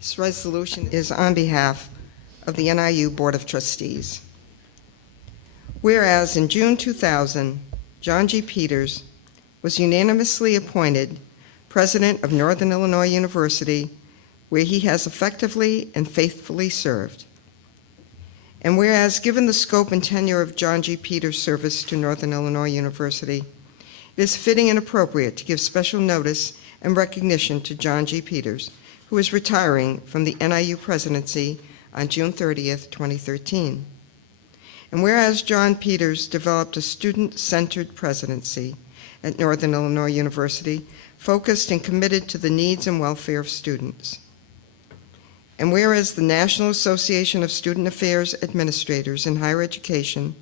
This resolution is on behalf of the NIU Board of Trustees. Whereas in June 2000, John G. Peters was unanimously appointed president of Northern Illinois University, where he has effectively and faithfully served. And whereas, given the scope and tenure of John G. Peters' service to Northern Illinois University, it is fitting and appropriate to give special notice and recognition to John G. Peters, who is retiring from the NIU presidency on June 30th, 2013. And whereas John Peters developed a student-centered presidency at Northern Illinois University, focused and committed to the needs and welfare of students. And whereas the National Association of Student Affairs Administrators in Higher Education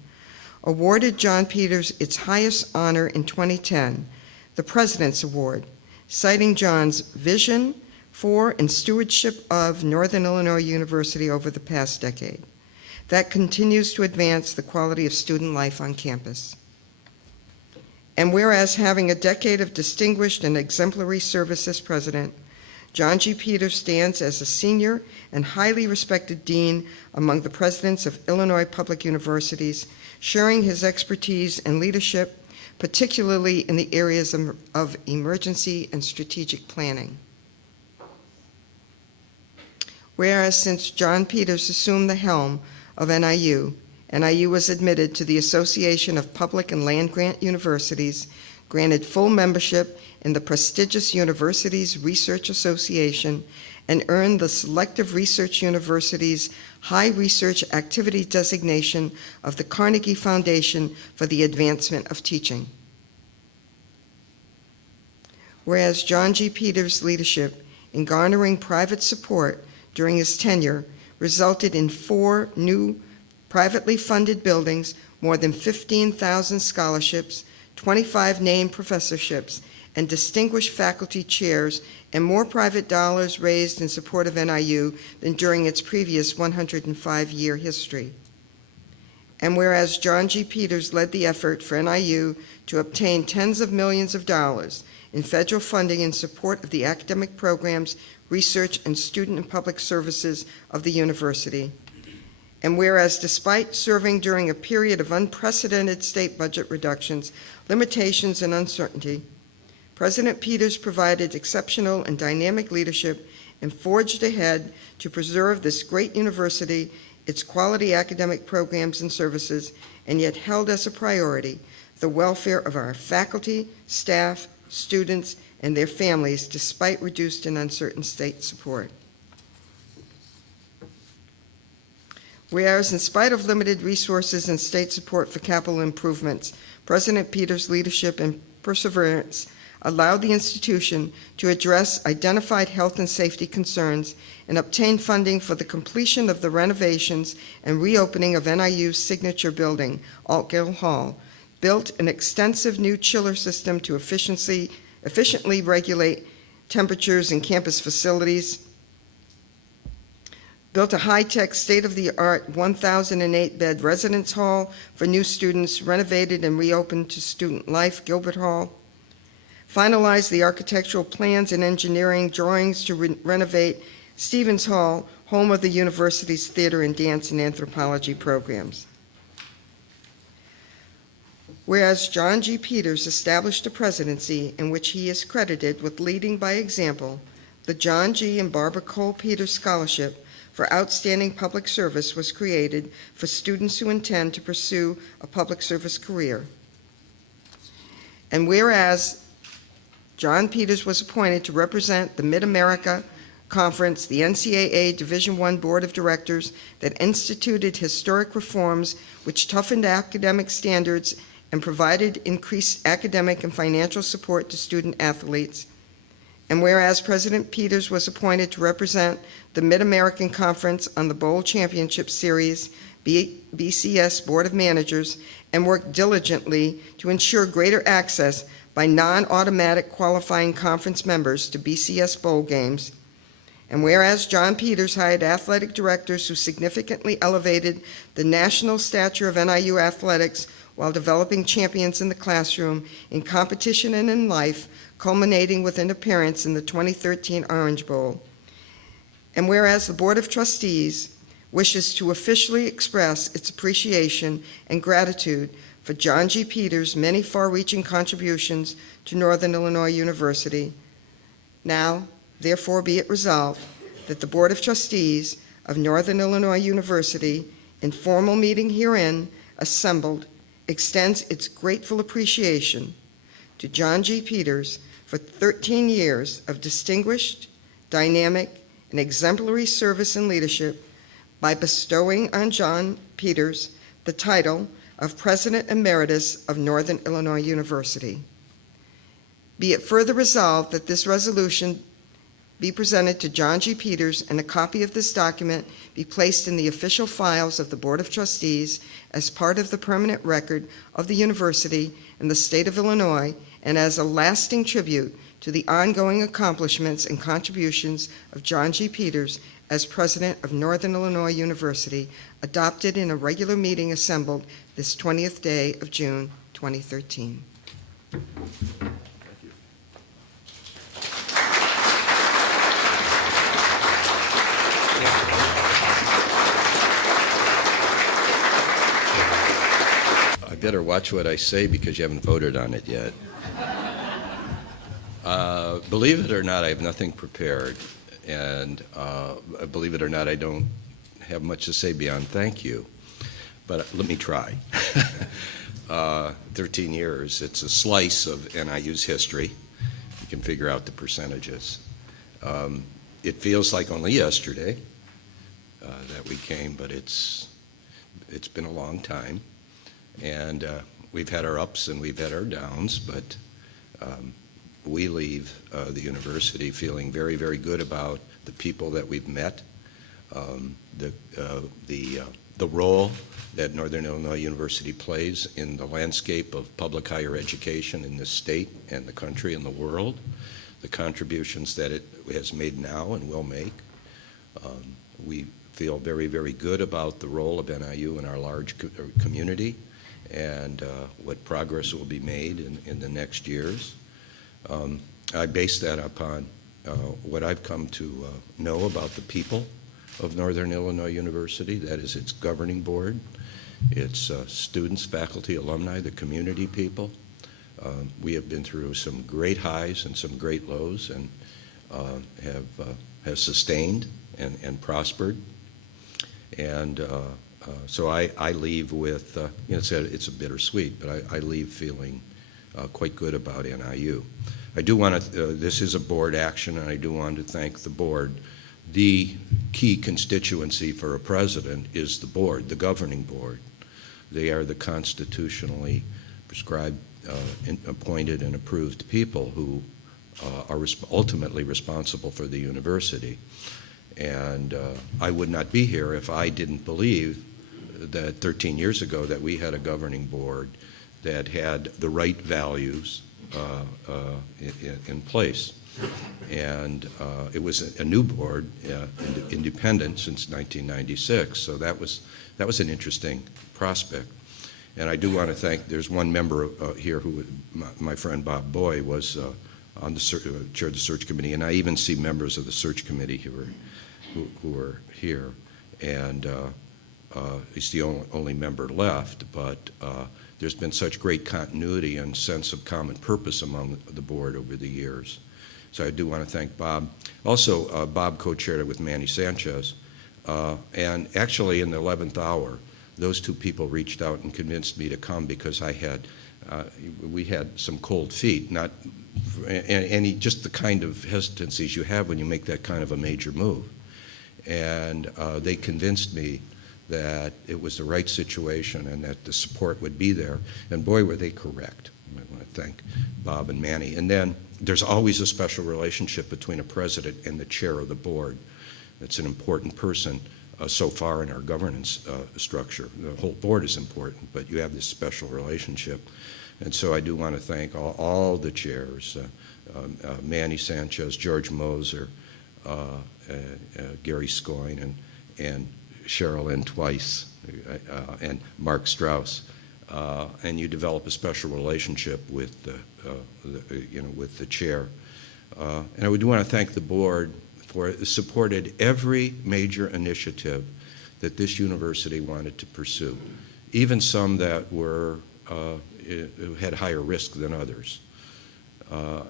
awarded John Peters its highest honor in 2010, the President's Award, citing John's vision for and stewardship of Northern Illinois University over the past decade that continues to advance the quality of student life on campus. And whereas, having a decade of distinguished and exemplary service as president, John G. Peters stands as a senior and highly respected dean among the presidents of Illinois public universities, sharing his expertise and leadership, particularly in the areas of emergency and strategic planning. Whereas, since John Peters assumed the helm of NIU was admitted to the Association of Public and Land-Grant Universities, granted full membership in the prestigious Universities Research Association, and earned the Selective Research University's High Research Activity designation of the Carnegie Foundation for the Advancement of Teaching. Whereas John G. Peters' leadership in garnering private support during his tenure resulted in 4 new privately funded buildings, more than 15,000 scholarships, 25 named professorships, and distinguished faculty chairs, and more private dollars raised in support of NIU than during its previous 105-year history. And whereas John G. Peters led the effort for NIU to obtain tens of millions of dollars in federal funding in support of the academic programs, research, and student and public services of the university. And whereas, despite serving during a period of unprecedented state budget reductions, limitations, and uncertainty, President Peters provided exceptional and dynamic leadership and forged ahead to preserve this great university, its quality academic programs and services, and yet held as a priority the welfare of our faculty, staff, students, and their families, despite reduced and uncertain state support. Whereas, in spite of limited resources and state support for capital improvements, President Peters' leadership and perseverance allowed the institution to address identified health and safety concerns and obtain funding for the completion of the renovations and reopening of NIU's signature building, Altgeld Hall, built an extensive new chiller system to efficiently regulate temperatures in campus facilities, built a high-tech, state-of-the-art 1,008-bed residence hall for new students, renovated and reopened to student life, Gilbert Hall, finalized the architectural plans and engineering drawings to renovate Stevens Hall, home of the university's theater and dance and anthropology programs. Whereas John G. Peters established a presidency in which he is credited with leading by example, the John G. and Barbara Cole Peters Scholarship for Outstanding Public Service was created for students who intend to pursue a public service career. And whereas John Peters was appointed to represent the Mid-America Conference, the NCAA Division I Board of Directors that instituted historic reforms which toughened academic standards and provided increased academic and financial support to student athletes. And whereas President Peters was appointed to represent the Mid-American Conference on the Bowl Championship Series, BCS Board of Managers, and worked diligently to ensure greater access by non-automatic qualifying conference members to BCS Bowl games. And whereas John Peters hired athletic directors who significantly elevated the national stature of NIU athletics while developing champions in the classroom, in competition, and in life, culminating with an appearance in the 2013 Orange Bowl. And whereas the Board of Trustees wishes to officially express its appreciation and gratitude for John G. Peters' many far-reaching contributions to Northern Illinois University, now, therefore, be it resolved that the Board of Trustees of Northern Illinois University, in formal meeting herein assembled, extends its grateful appreciation to John G. Peters for 13 years of distinguished, dynamic, and exemplary service and leadership by bestowing on John Peters the title of President Emeritus of Northern Illinois University. Be it further resolved that this resolution be presented to John G. Peters, and a copy of this document be placed in the official files of the Board of Trustees as part of the permanent record of the university and the state of Illinois, and as a lasting tribute to the ongoing accomplishments and contributions of John G. Peters as president of Northern Illinois University, adopted in a regular meeting assembled this 20th day of June, 2013. I better watch what I say because you haven't voted on it yet. Believe it or not, I have nothing prepared. And believe it or not, I don't have much to say beyond thank you. But let me try. 13 years, it's a slice of NIU's history. You can figure out the percentages. It feels like only yesterday that we came, but it's been a long time. And we've had our ups and we've had our downs, but we leave the university feeling very, very good about the people that we've met, the role that Northern Illinois University plays in the landscape of public higher education in this state and the country and the world, the contributions that it has made now and will make. We feel very, very good about the role of NIU in our large community and what progress will be made in the next years. I base that upon what I've come to know about the people of Northern Illinois University, that is its governing board, its students, faculty, alumni, the community people. We have been through some great highs and some great lows and have sustained and prospered. And so I leave with, it's a bittersweet, but I leave feeling quite good about NIU. I do want to, this is a board action, and I do want to thank the board. The key constituency for a president is the board, the governing board. They are the constitutionally prescribed, appointed, and approved people who are ultimately responsible for the university. And I would not be here if I didn't believe that 13 years ago that we had a governing board that had the right values in place. And it was a new board, independent since 1996, so that was an interesting prospect. And I do want to thank, there's one member here who, my friend Bob Boy, was on the chair of the search committee, and I even see members of the search committee who are here, and he's the only member left, but there's been such great continuity and sense of common purpose among the board over the years. So I do want to thank Bob. Also, Bob co-chaired it with Manny Sanchez, and actually in the 11th hour, those two people reached out and convinced me to come because we had some cold feet, just the kind of hesitancies you have when you make that kind of a major move. And they convinced me that it was the right situation and that the support would be there. And boy, were they correct. I want to thank Bob and Manny. And then there's always a special relationship between a president and the chair of the board. It's an important person so far in our governance structure. The whole board is important, but you have this special relationship. And so I do want to thank all the chairs, Manny Sanchez, George Moser, Gary Scoyne, and Cheryl Lynn Twice, and Mark Strauss, and you develop a special relationship with the chair. And I would want to thank the board supported every major initiative that this university wanted to pursue, even some that were had higher risk than others,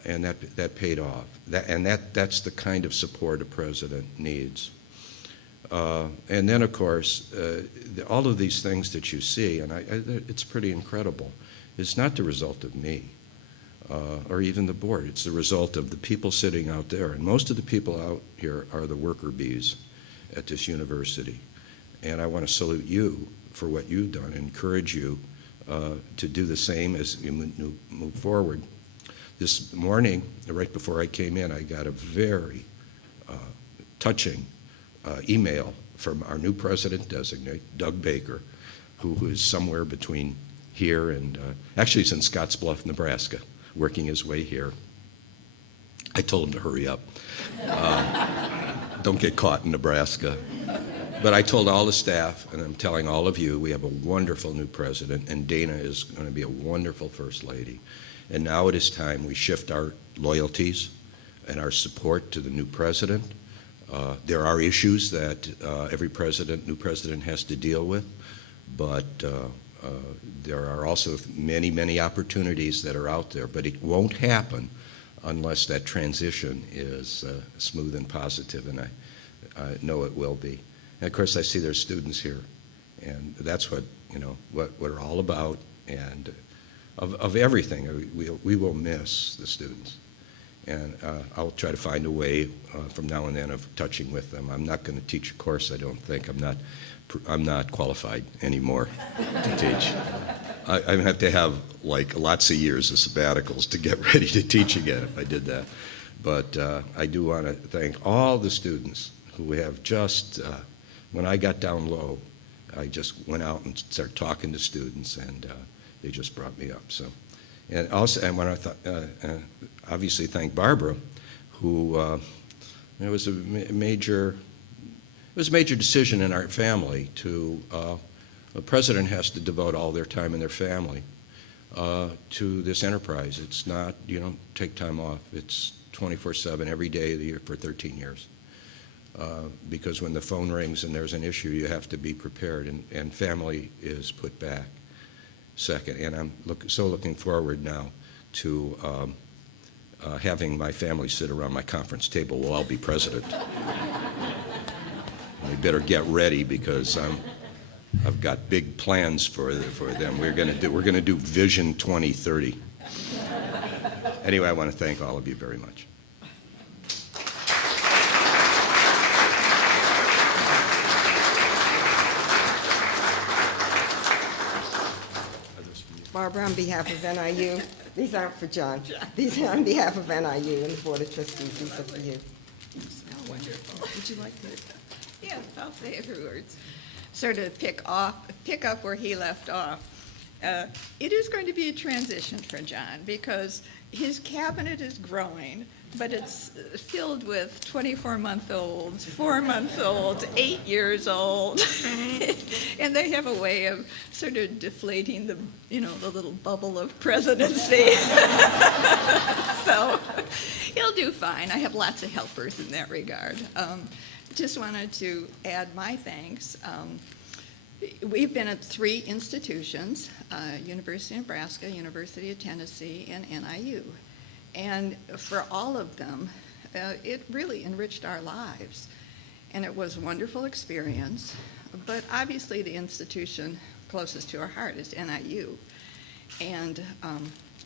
and that paid off. That's the kind of support a president needs. And then, of course, all of these things that you see, and it's pretty incredible. It's not the result of me or even the board. It's the result of the people sitting out there. And most of the people out here are the worker bees at this university. And I want to salute you for what you've done and encourage you to do the same as you move forward. This morning, right before I came in, I got a very touching email from our new president-designate, Doug Baker, who is somewhere between here and, actually he's in Scottsbluff, Nebraska, working his way here. I told him to hurry up. Don't get caught in Nebraska. But I told all the staff, and I'm telling all of you, we have a wonderful new president, and Dana is going to be a wonderful first lady. And now it is time we shift our loyalties and our support to the new president. There are issues that every new president has to deal with, but there are also many, many opportunities that are out there. But it won't happen unless that transition is smooth and positive, and I know it will be. And of course, I see there's students here, and that's what we're all about. And of everything, we will miss the students. And I'll try to find a way from now and then of touching with them. I'm not going to teach a course, I don't think. I'm not qualified anymore to teach. I have to have like lots of years of sabbaticals to get ready to teach again if I did that. But I do want to thank all the students who have just, when I got down low, I just went out and started talking to students, and they just brought me up. So, and also, and when I thought, obviously thank Barbara, who it was a major decision in our family to. The president has to devote all their time and their family to this enterprise. It's not, you don't take time off. It's 24/7 every day of the year for 13 years. Because when the phone rings and there's an issue, you have to be prepared, and family is put back second. And I'm looking forward now to having my family sit around my conference table while I'll be president. We better get ready because I've got big plans for them. We're going to do Vision 2030. Anyway, I want to thank all of you very much. Barbara, on behalf of NIU, these aren't for John. These are on behalf of NIU and the Board of Trustees. These are for you. Oh, wonderful. Would you like to? Yes, I'll say a few words. Sort of pick up where he left off. It is going to be a transition for John because his cabinet is growing, but it's filled with 24-month-olds, 4-month-olds, 8 years old, and they have a way of sort of deflating the little bubble of presidency. So he'll do fine. I have lots of helpers in that regard. Just wanted to add my thanks. We've been at 3 institutions, University of Nebraska, University of Tennessee, and NIU. And for all of them, it really enriched our lives. And it was a wonderful experience. But obviously the institution closest to our heart is NIU. And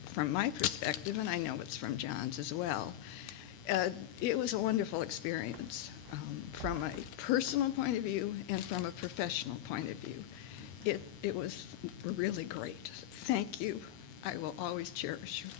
from my perspective, and I know it's from John's as well, it was a wonderful experience. From a personal point of view and from a professional point of view. It was really great. Thank you. I will always cherish you.